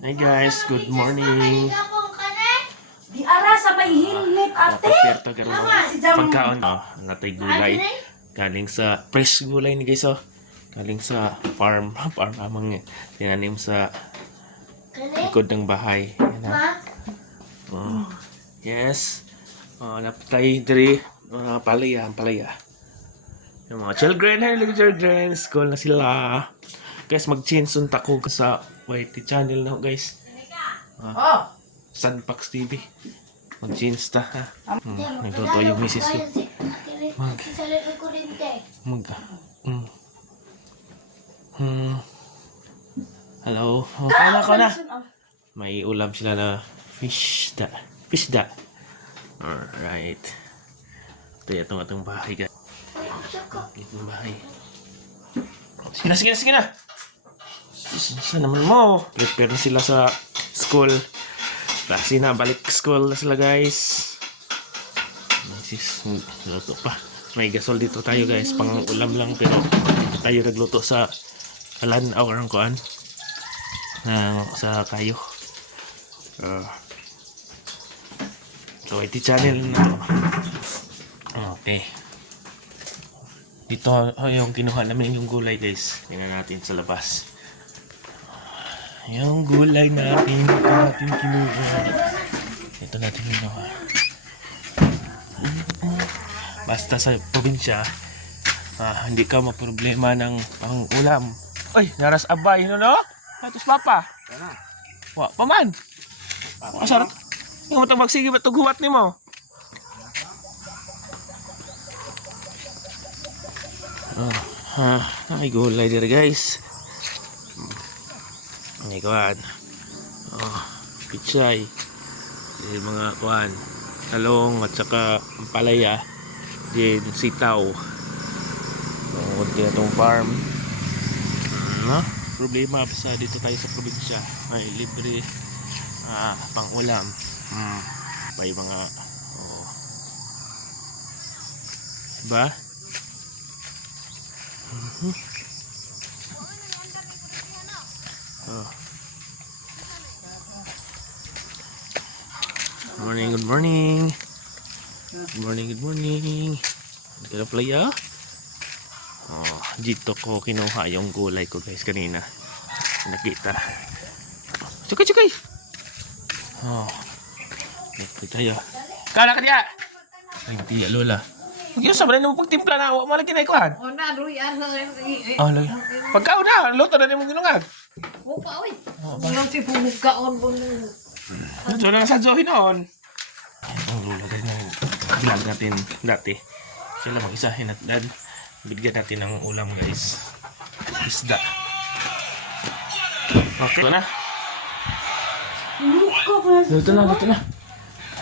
Hi guys, good morning. Di ara sa may helmet ate. Prepare to karon pagkaon natay gulay. Galing sa fresh gulay ni guys Galing sa farm amang tinanim sa likod ng bahay. Yan, ha? Yes. Napatay diri palaya. Yung mga children, school na sila. Guys, mag-change unta ko sa YT channel na guys. Sunpax TV. Mag-change ta ha. Nagtuto yung misis ko. Hello. Ko na. May ulam sila na fish da. Alright. Ito yung atong bahay guys. Itong bahay. Sige na. Saan naman mo? Prepare na sila sa school. Klase na, balik school na sila guys. Luto pa. May gasol dito tayo guys, pang ulam lang pero tayo nagluto sa lanaw or kuan sa kayo. So IT channel na to. Okay. Dito yung kinuha namin yung gulay guys. Tingnan natin sa labas. Yung gulay natin, kinuha. Ito natin kinuha. Basta sa probinsya, hindi ka maproblema ng pang-ulam. Ay, naras abay, no? Atos papa. Wa, paman. Masarap. Yung matang magsige ba ito guwat ni mo? Ay, gulay dito guys. Ay, kuhan. Pichay. Mga kuhan. Talong at saka palaya. Din sitaw. Kunti na itong farm. Problema basta dito tayo sa probinsya. May libre pang ulam. May mga diba? Good morning. Kaya playa. Dito ko kinuha yung gulay ko guys kanina. Nakita. Chukay. Ito tayo. Kana ka diya. Ay, tiya lola. Huwag sa balay na mo pagtimpla na. Huwag malagi na ikuhan. Lagi. Pagkaon na. Luto na rin mong ginungan. Mupa oy. Walang si pumugkaon mo. Ito na sa Zoe noon. Ang lula guys na vlog natin dati. Siya lang mag-isahin at dad. Bigyan natin ng ulam guys. Isda. Okay. Ito na. Luto na.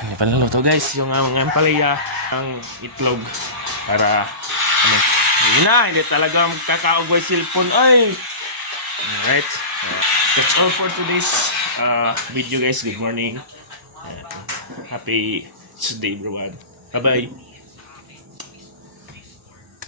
Ano pa lang luto guys. Yung mga palaya. Ang itlog. Para hindi talaga kakaugay cellphone. Ay! Alright. That's all for today's video guys. Good morning. Happy Tuesday everyone. Bye-bye.